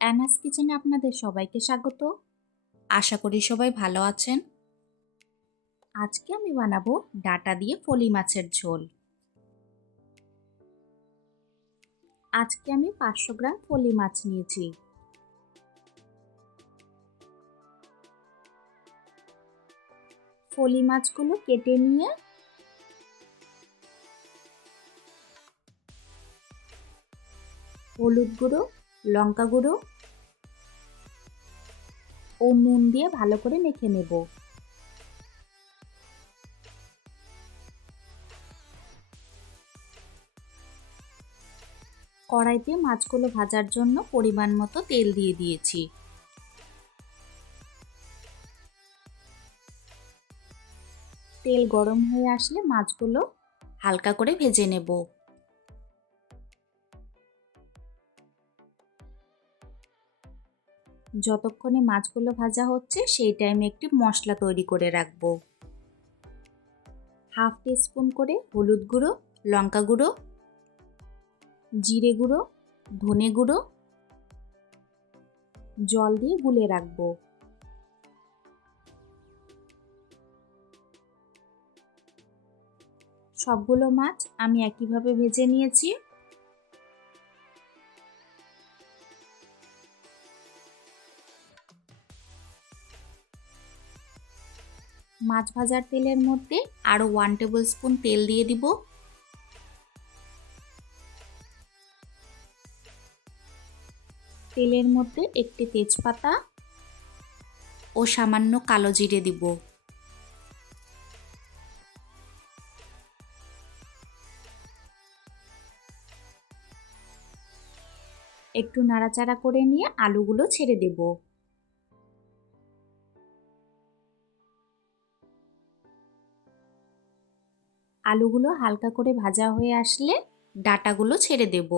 অ্যানাস কিচেনে আপনাদের সবাইকে স্বাগত। আশা করি সবাই ভালো আছেন। আজকে আমি বানাবো ডাঁটা দিয়ে ফলি মাছের ঝোল। আজকে আমি 500 গ্রাম ফলি মাছ নিয়েছি। ফলি মাছগুলো কেটে নিয়ে হলুদ গুঁড়ো, লঙ্কা গুঁড়ো ও নুন দিয়ে ভালো করে মেখে নেব। কড়াইতে মাছগুলো ভাজার জন্য পরিমাণ মতো তেল দিয়ে দিয়েছি। তেল গরম হয়ে আসলে মাছগুলো হালকা করে ভেজে নেব। যতক্ষণে মাছগুলো ভাজা হচ্ছে সেই টাইমে একটি মশলা তৈরি করে রাখবো। হাফ টিস্পুন করে হলুদ গুঁড়ো, লঙ্কা গুঁড়ো, জিরে গুঁড়ো, ধনে গুঁড়ো জল দিয়ে গুলে রাখবো। সবগুলো মাছ আমি একইভাবে ভেজে নিয়েছি। মাছ ভাজার তেলের মধ্যে আরও 1 টেবিল স্পুন তেল দিয়ে দিব। তেলের মধ্যে একটি তেজপাতা ও সামান্য কালো জিরে দিব। একটু নাড়াচাড়া করে নিয়ে আলুগুলো ছেড়ে দেব। আলুগুলো হালকা করে ভাজা হয়ে আসলে ডাঁটাগুলো ছেড়ে দেব।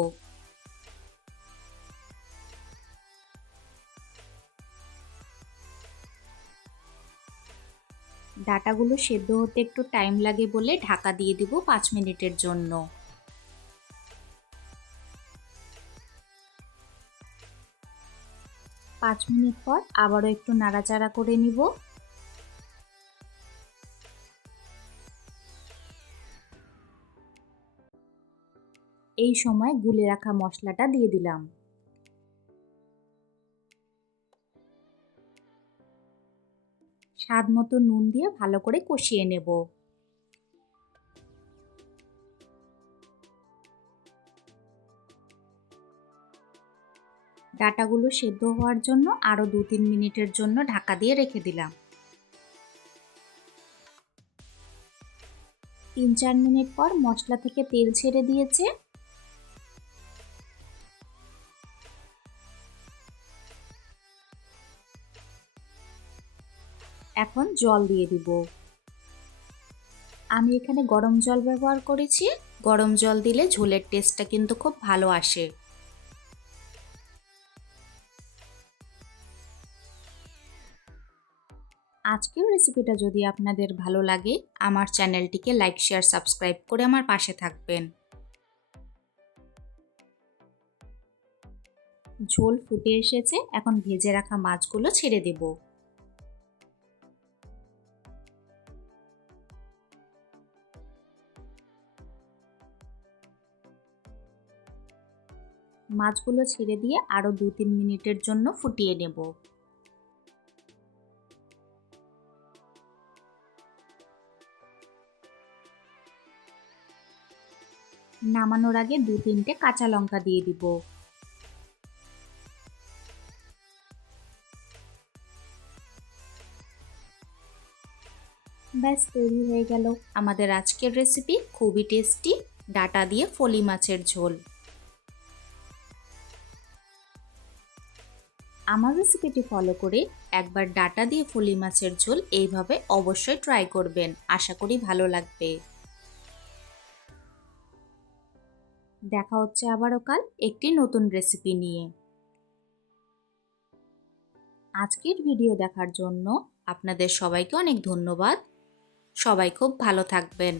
ডাঁটাগুলো সেদ্ধ হতে একটু টাইম লাগে বলে ঢাকা দিয়ে দিব 5 মিনিটের জন্য। 5 মিনিট পর আবারও একটু নাড়াচাড়া করে নিব। এই সময় গুলে রাখা মশলাটা দিয়ে দিলাম। স্বাদ মতো নুন দিয়ে ভালো করে কষিয়ে নেব। ডাঁটাগুলো সেদ্ধ হওয়ার জন্য আরও 2-3 মিনিটের জন্য ঢাকা দিয়ে রেখে দিলাম। 3-4 মিনিট পর মশলা থেকে তেল ছেড়ে দিয়েছে। এখন জল দিয়ে দিব। আমি এখানে গরম জল ব্যবহার করেছি। গরম জল দিলে ঝোলের টেস্টটা কিন্তু খুব ভালো আসে। আজকের রেসিপিটা যদি আপনাদের ভালো লাগে আমার চ্যানেলটিকে লাইক, শেয়ার, সাবস্ক্রাইব করে আমার পাশে থাকবেন। ঝোল ফুটে এসেছে, এখন ভেজে রাখা মাছগুলো ছেড়ে দেব। মাছগুলো ছেড়ে দিয়ে আরও 2-3 মিনিটের জন্য ফুটিয়ে নেব। নামানোর আগে 2-3টে কাঁচা লঙ্কা দিয়ে দিব। ব্যাস তৈরি হয়ে গেল আমাদের আজকের রেসিপি, খুবই টেস্টি ডাঁটা দিয়ে ফলি মাছের ঝোল। আমার রেসিপিটি ফলো করে একবার ডাঁটা দিয়ে ফলি মাছের ঝোল এইভাবে অবশ্যই ট্রাই করবেন। আশা করি ভালো লাগবে। দেখা হচ্ছে আবারও কাল একটি নতুন রেসিপি নিয়ে। আজকের ভিডিও দেখার জন্য আপনাদের সবাইকে অনেক ধন্যবাদ। সবাই খুব ভালো থাকবেন।